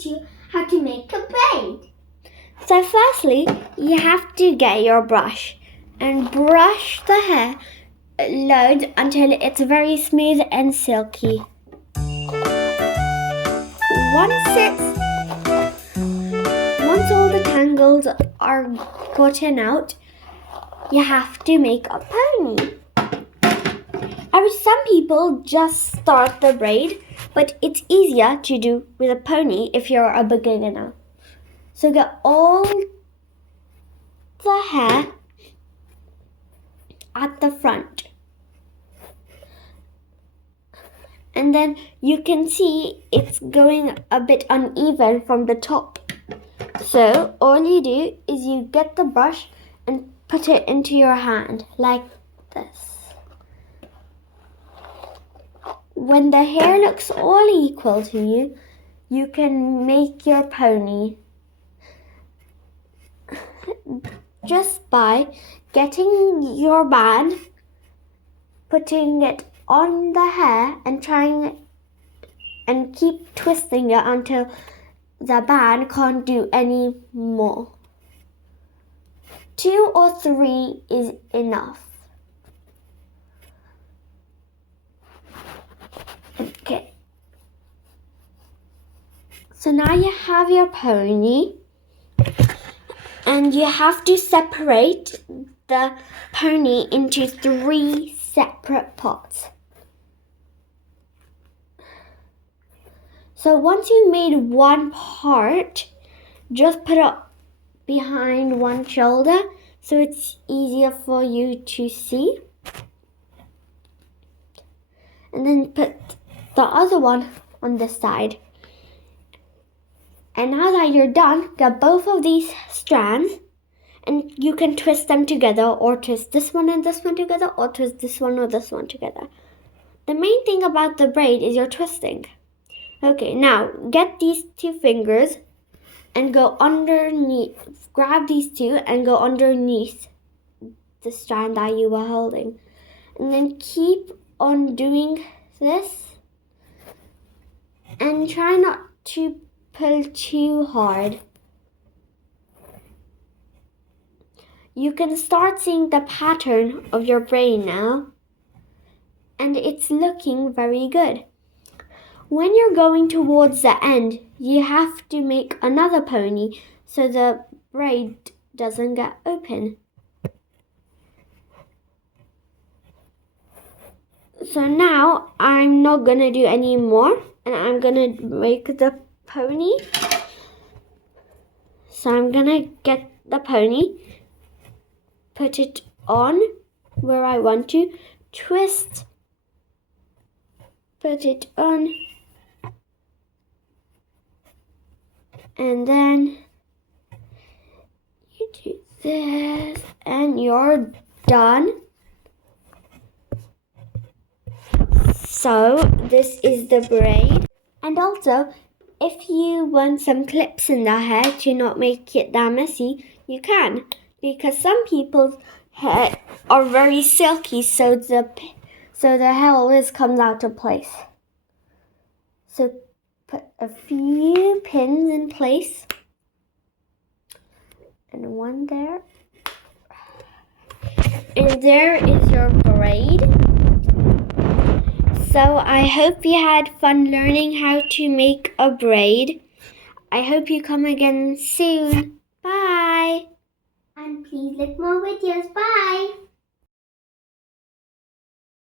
teach you how to make a braid. So firstly, you have to get your brush and brush the hair loads until it's very smooth and silky. Once all the tangles are gotten out, you have to make a pony. Some people just start the braid, but it's easier to do with a pony if you're a beginner. So get all the hair at the front. And then you can see it's going a bit uneven from the top. So all you do is you get the brush and put it into your hand like this. When the hair looks all equal to you, you can make your pony just by getting your band, putting it on the hair and trying it and keep twisting it until the band can't do any more. 2 or 3 is enough. Okay. So now you have your pony, and you have to separate the pony into 3 separate parts. So once you made one part, just put it behind one shoulder so it's easier for you to see. And then put the other one on this side. And now that you're done, get both of these strands and you can twist them together, or twist this one and this one together, or twist this one or this one together. The main thing about the braid is your twisting. Okay, now get these 2 fingers and go underneath, grab these 2 and go underneath the strand that you were holding. And then keep on doing this and try not to pull too hard. You can start seeing the pattern of your braid now, and it's looking very good. When you're going towards the end, you have to make another pony so the braid doesn't get open. So now I'm not gonna do any more, and I'm gonna make the pony. So I'm gonna get the pony, put it on where I want to, twist, put it on, and then you do this and you're done. So this is the braid. And also, if you want some clips in the hair to not make it that messy, you can. Because some people's hair are very silky, so the hair always comes out of place. So put a few pins in place. And one there. And there is your braid. So I hope you had fun learning how to make a braid. I hope you come again soon. Bye. And please look more videos. Bye.